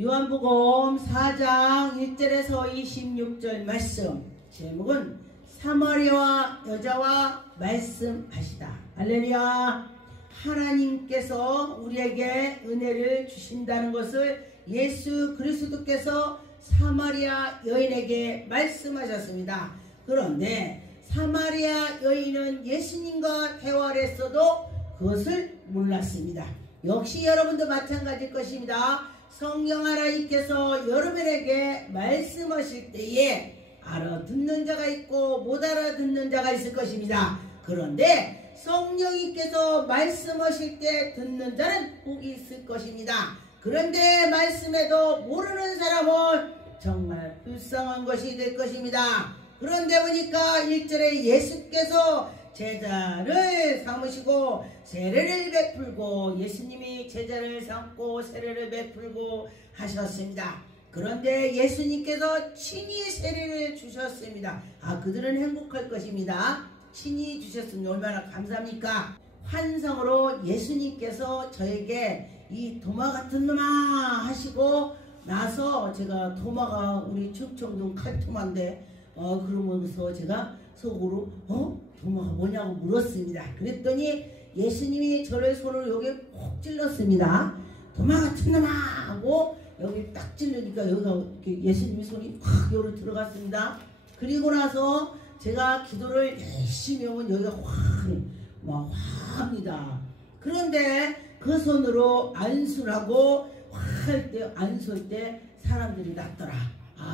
요한복음 4장 1절에서 26절 말씀, 제목은 사마리아 여자와 말씀하시다. 할렐루야. 하나님께서 우리에게 은혜를 주신다는 것을 예수 그리스도께서 사마리아 여인에게 말씀하셨습니다. 그런데 사마리아 여인은 예수님과 대화를 했어도 그것을 몰랐습니다. 역시 여러분도 마찬가지일 것입니다. 성령 하나님께서 여러분에게 말씀하실 때에 알아듣는 자가 있고 못 알아듣는 자가 있을 것입니다. 그런데 성령님께서 말씀하실 때 듣는 자는 복이 있을 것입니다. 그런데 말씀에도 모르는 사람은 정말 불쌍한 것이 될 것입니다. 그런데 보니까 1절에 예수께서 제자를 삼으시고 세례를 베풀고, 예수님이 제자를 삼고 세례를 베풀고 하셨습니다. 그런데 예수님께서 친히 세례를 주셨습니다. 그들은 행복할 것입니다. 친히 주셨으니 얼마나 감사합니까? 환상으로 예수님께서 저에게 이 도마 같은 놈아 하시고 나서, 제가 도마가 우리 충청도 칼토마인데 그러면서 제가 속으로 도마가 뭐냐고 물었습니다. 그랬더니 예수님이 저를 손을 여기 콕 찔렀습니다. 도마 같은 놈아 하고 여기 딱 찔르니까 여기가 예수님의 손이 확 여기로 들어갔습니다. 그리고 나서 제가 기도를 열심히 하면 여기가 확 합니다. 그런데 그 손으로 안수하고 할 때, 안수할 때 사람들이 낫더라.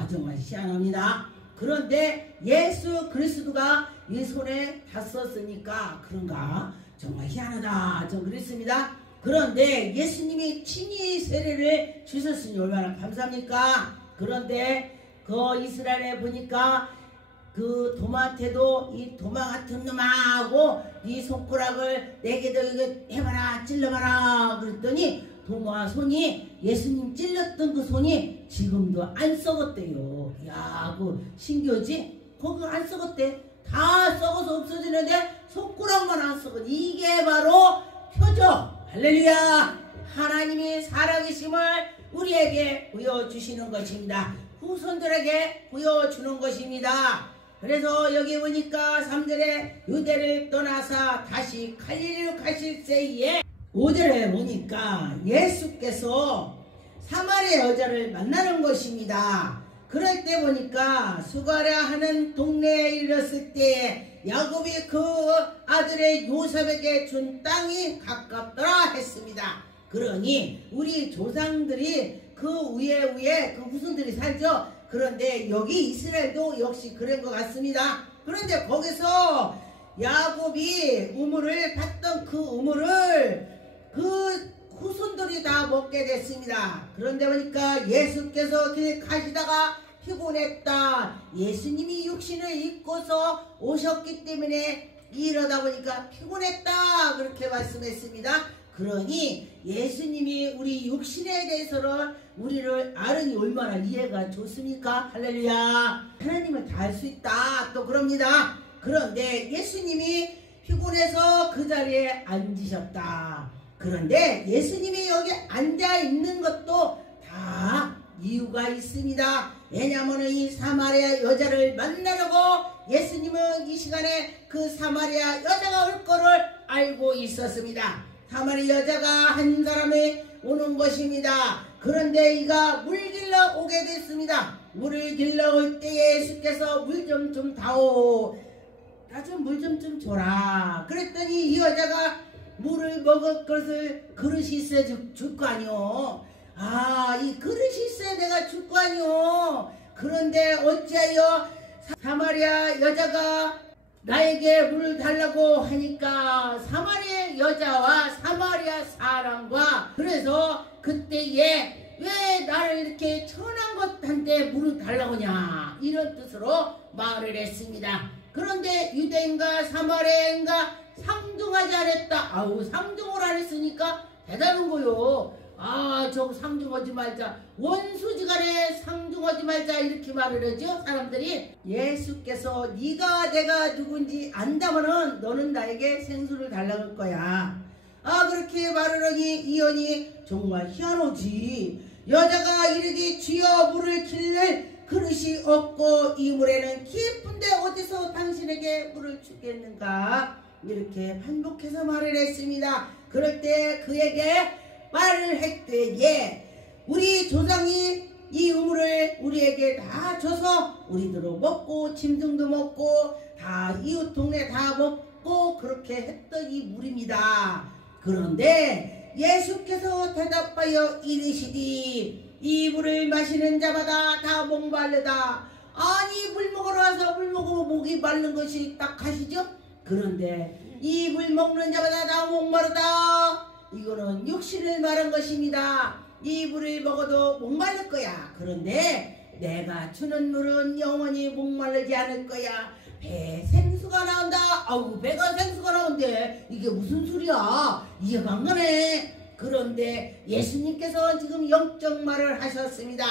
정말 희한합니다. 그런데 예수 그리스도가 이 손에 닿았으니까 그런가 정말 희한하다, 저 그랬습니다. 그런데 예수님이 친히 세례를 주셨으니 얼마나 감사합니까? 그런데 그 이스라엘에 보니까 그 도마한테도 이 도마 같은 놈아 하고 네 손가락을 내게도 이거 해봐라, 찔러봐라 그랬더니 도마 손이, 예수님 찔렀던 그 손이 지금도 안 썩었대요. 야, 그 신기하지? 그거 안 썩었대. 다 썩어서 없어지는데 손가락만 안 썩어. 이게 바로 표적. 할렐루야. 하나님이 살아계심을 우리에게 보여주시는 것입니다. 후손들에게 보여주는 것입니다. 그래서 여기 보니까 3절에 유대를 떠나사 다시 갈릴리로 가실 때에 5절에 보니까 예수께서 사마리아 여자를 만나는 것입니다. 그럴 때 보니까 수가랴 하는 동네에 이르렀을 때 야곱이 그 아들의 요셉에게 준 땅이 가깝더라 했습니다. 그러니 우리 조상들이 그 위에 그 후손들이 살죠. 그런데 여기 이스라엘도 역시 그런 것 같습니다. 그런데 거기서 야곱이 우물을 팠던 그 우물을 그 후손들이 다 먹게 됐습니다. 그런데 보니까 예수께서 길 가시다가 피곤했다. 예수님이 육신을 입고서 오셨기 때문에 이러다 보니까 피곤했다, 그렇게 말씀했습니다. 그러니 예수님이 우리 육신에 대해서는 우리를 아르니 얼마나 이해가 좋습니까? 할렐루야. 하나님은 다 할 수 있다, 또 그럽니다. 그런데 예수님이 피곤해서 그 자리에 앉으셨다. 그런데 예수님이 여기 앉아 있는 것도 다 이유가 있습니다. 왜냐하면 이 사마리아 여자를 만나려고 예수님은 이 시간에 그 사마리아 여자가 올 거를 알고 있었습니다. 사마리아 여자가 한 사람이 오는 것입니다. 그런데 이가 물 길러 오게 됐습니다. 물을 길러 올 때 예수께서 물 좀 다오, 나 좀 물 좀 줘라. 그랬더니 이 여자가 물을 먹을 것을 그릇이 있어야 줄 거 아니오. 이 그릇이 있어야 내가 줄 거 아니오. 그런데 어찌하여 사마리아 여자가 나에게 물을 달라고 하니까 사마리아 여자와 사마리아 사람과, 그래서 그때에 왜 나를 이렇게 천한 것한테 물을 달라고 하냐, 이런 뜻으로 말을 했습니다. 그런데 유대인가 사마리아인가 상종하지 않았다. 상종을 안 했으니까 대단한 거요. 저 상종하지 말자, 원수지간에 상종하지 말자, 이렇게 말을 하죠 사람들이. 예수께서 네가 내가 누군지 안다면은 너는 나에게 생수를 달라고 할 거야. 그렇게 말을 하니 이 여인이 정말 희한하지. 여자가 이래 여기 주여 물을 길를 그릇이 없고 이 물에는 깊은데 어디서 당신에게 물을 주겠는가? 이렇게 반복해서 말을 했습니다. 그럴 때 그에게 말을 했되 우리 조상이 이 우물을 우리에게 다 줘서 우리들도 먹고 짐승도 먹고 다 이웃 동네 다 먹고 그렇게 했던 이 물입니다. 그런데 예수께서 대답하여 이르시되 이 물을 마시는 자마다 다 목마르다. 아니 물 먹으러 와서 물 먹으면 목이 마른 것이 딱 하시죠? 그런데 이 물 먹는 자마다 다 목마르다. 이거는 육신을 말한 것입니다. 이 물을 먹어도 목마를 거야. 그런데 내가 주는 물은 영원히 목마르지 않을 거야. 배에 생수가 나온다. 아우 배가 생수가 나온대. 이게 무슨 소리야? 이해가 안 가네. 그런데 예수님께서 지금 영적 말을 하셨습니다.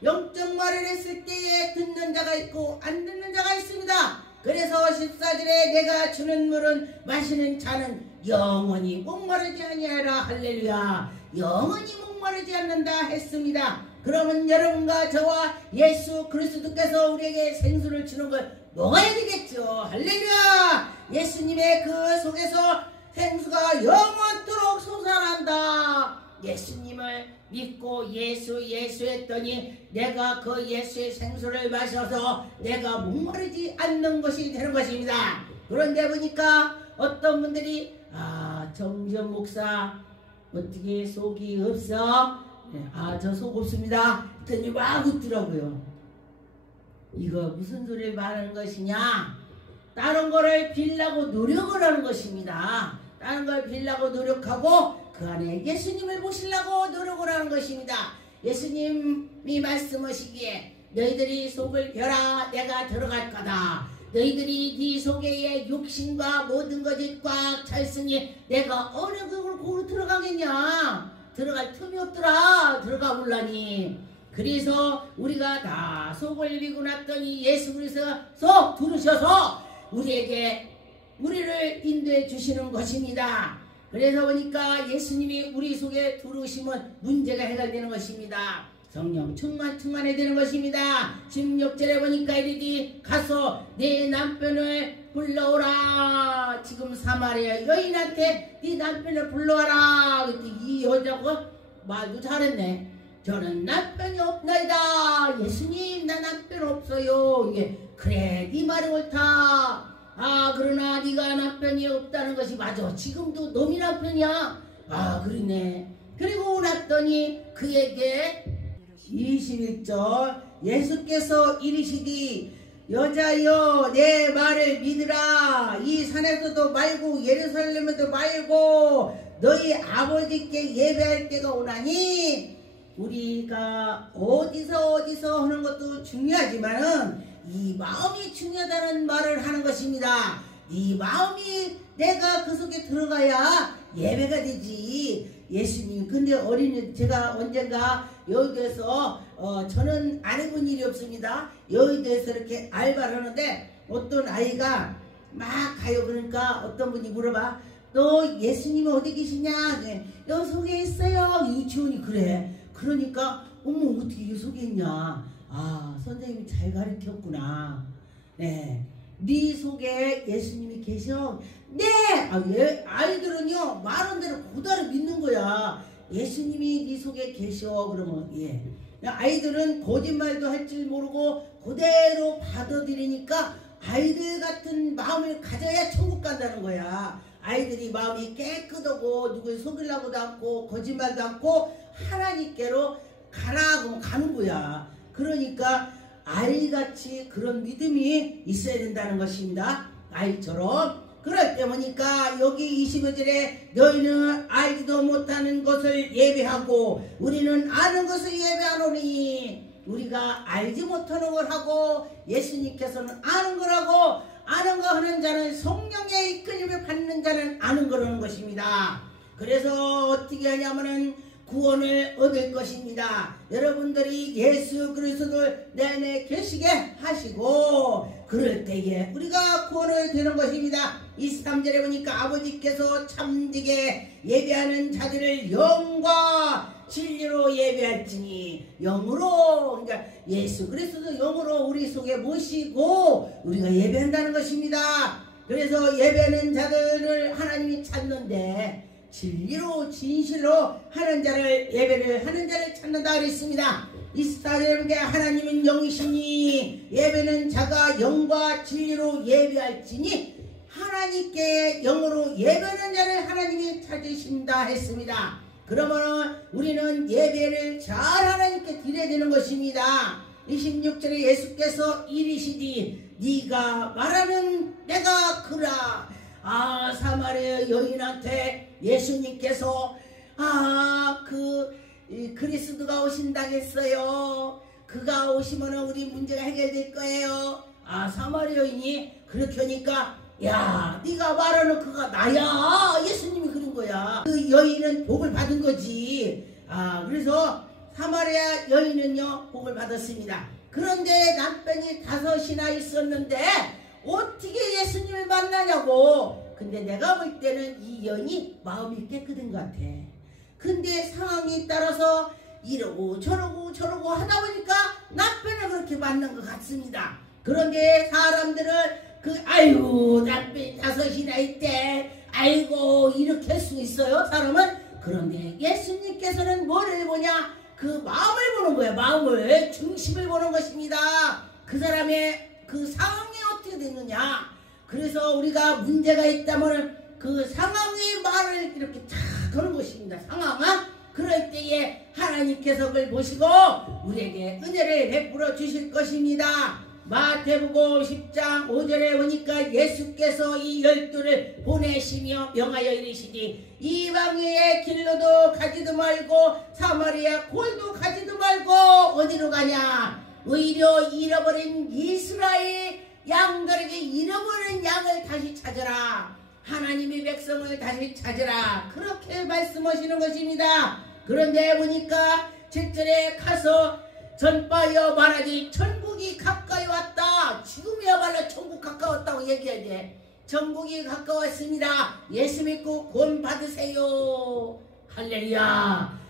영적 말을 했을 때에 듣는 자가 있고 안 듣는 자가 있습니다. 그래서 14절에 내가 주는 물은 마시는 자는 영원히 목마르지 아니하라. 할렐루야. 영원히 목마르지 않는다 했습니다. 그러면 여러분과 저와 예수 그리스도께서 우리에게 생수를 주는 걸 먹어야 되겠죠. 할렐루야. 예수님의 그 속에서 생수가 영원토록 솟아난다. 예수님을 믿고 예수 했더니 내가 그 예수의 생수를 마셔서 내가 목마르지 않는 것이 되는 것입니다. 그런데 보니까 어떤 분들이 정지현 목사 어떻게 속이 없어? 저 속 없습니다. 그랬더니 막 웃더라고요. 이거 무슨 소리를 말하는 것이냐? 다른 거를 빌려고 노력을 하는 것입니다. 다른 걸 빌려고 노력하고 그 안에 예수님을 모시려고 노력을 하는 것입니다. 예수님이 말씀하시기에 너희들이 속을 벼라 내가 들어갈 거다. 너희들이 네 속에 육신과 모든 것이 꽉 찼으니 내가 어느 그걸 들어가겠냐? 들어갈 틈이 없더라. 들어가 볼라니. 그래서 우리가 다 속을 비고 났더니 예수 그리스도가 속 들으셔서 우리를 인도해 주시는 것입니다. 그래서 보니까 예수님이 우리 속에 들어오시면 문제가 해결되는 것입니다. 성령 충만해야 되는 것입니다. 16절에 보니까 이르되 가서 내 남편을 불러오라. 지금 사마리아 여인한테 네 남편을 불러와라. 그랬더니 이 여자가 말도 잘했네. 저는 남편이 없나이다. 예수님 나 남편 없어요. 이게 그래 네 말이 옳다. 그러나 네가 남편이 없다는 것이 맞아. 지금도 놈이 남편이야. 그러네. 그리고 났더니 그에게 21절 예수께서 이르시기 여자여 내 말을 믿으라. 이 산에서도 말고 예루살렘에도 말고 너희 아버지께 예배할 때가 오나니. 우리가 어디서 하는 것도 중요하지만은 이 마음이 중요하다는 말을 하는 것입니다. 이 마음이 내가 그 속에 들어가야 예배가 되지. 예수님 근데 제가 언젠가 여의도에서 저는 안 해본 일이 없습니다. 여의도에서 이렇게 알바를 하는데 어떤 아이가 막 가요. 그러니까 어떤 분이 물어봐. 너 예수님이 어디 계시냐? 네. 여 속에 있어요. 유치원이 그래. 그러니까 어머 어떻게 이 속에 있냐? 선생님이 잘 가르쳤구나. 네 속에 예수님이 계셔. 네. 아이들은요 말한 대로 그대로 믿는 거야. 예수님이 네 속에 계셔. 그러면 아이들은 거짓말도 할 줄 모르고 그대로 받아들이니까 아이들 같은 마음을 가져야 천국 간다는 거야. 아이들이 마음이 깨끗하고 누굴 속이려고도 않고 거짓말도 않고 하나님께로 가라 그러면 가는 거야. 그러니까 아이같이 그런 믿음이 있어야 된다는 것입니다. 아이처럼. 그럴 때 보니까 여기 25절에 너희는 알지도 못하는 것을 예배하고 우리는 아는 것을 예배하노니. 우리가 알지 못하는 걸 하고 예수님께서는 아는 거라고. 아는 거 하는 자는 성령의 이끌림을 받는 자는 아는 거라는 것입니다. 그래서 어떻게 하냐면은 구원을 얻을 것입니다. 여러분들이 예수 그리스도를 내 안에 계시게 하시고 그럴 때에 우리가 구원을 되는 것입니다. 23절에 보니까 아버지께서 참되게 예배하는 자들을 영과 진리로 예배할지니 영으로, 그러니까 예수 그리스도 영으로 우리 속에 모시고 우리가 예배한다는 것입니다. 그래서 예배하는 자들을 하나님이 찾는데 진리로 진실로 하는 자를, 예배를 하는 자를 찾는다 그랬습니다. 이스라엘 여러분께 하나님은 영이시니 예배는 자가 영과 진리로 예배할지니 하나님께 영으로 예배하는 자를 하나님이 찾으신다 했습니다. 그러면 우리는 예배를 잘 하나님께 드려야 되는 것입니다. 26절에 예수께서 이르시니 네가 말하는 내가 그라. 사마리아 여인한테 예수님께서 그리스도가 오신다 했어요. 그가 오시면 우리 문제가 해결될 거예요. 사마리아 여인이 그렇게 하니까 야, 네가 말하는 그가 나야. 예수님이 그런 거야. 그 여인은 복을 받은 거지. 그래서 사마리아 여인은요 복을 받았습니다. 그런데 남편이 5이나 있었는데 어떻게 예수님을 만나냐고. 근데 내가 볼 때는 이 여인이 마음이 깨끗한 것 같아. 근데 상황에 따라서 이러고 저러고 하다 보니까 남편을 그렇게 만난 것 같습니다. 그런데 사람들은 아이고 남편이 5이나 있대, 아이고 이렇게 할 수 있어요 사람은. 그런데 예수님께서는 뭐를 보냐, 그 마음을 보는 거예요. 마음을, 중심을 보는 것입니다. 그 사람의 그 상황이 어떻게 됐느냐. 그래서 우리가 문제가 있다면 그 상황의 말을 이렇게 탁 하는 것입니다. 상황은 그럴 때에 하나님께서 그걸 보시고 우리에게 은혜를 베풀어 주실 것입니다. 마태복음 10장 5절에 보니까 예수께서 이 12를 보내시며 명하여 이르시니 이방의 길로도 가지도 말고 사마리아 골도 가지도 말고 어디로 가냐. 오히려 잃어버린 이스라엘 양들에게 잃어버린 양을 다시 찾으라. 하나님의 백성을 다시 찾으라. 그렇게 말씀하시는 것입니다. 그런데 보니까 7절에 가서 전파하여 말하지 천국이 가까이 왔다. 지금이야말로 천국 가까웠다고 얘기해야 돼. 천국이 가까웠습니다. 예수 믿고 구원 받으세요. 할렐루야.